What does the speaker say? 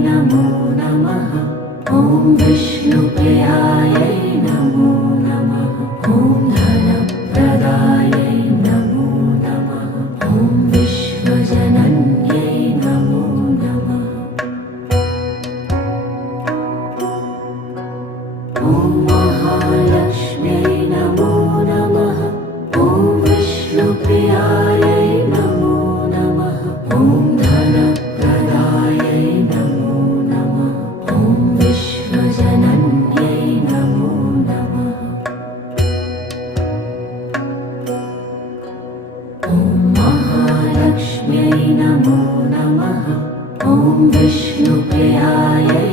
नमो नमः। ॐ विष्णुप्रियायै नमो नमः। ॐ धनप्रदायै नमो नमः। ॐ विश्वजनन्यै नमो नमः। ॐ महालक्ष्म्यै नमो नमः। ॐ विष्णुप्रियायै नमो नमः। ॐ धनप्रदायै नमो नमः। ॐ विश्वजनन्यै नमो नमः। ॐ महालक्ष्म्यै नमो नमः। ॐ विष्णुप्रियायै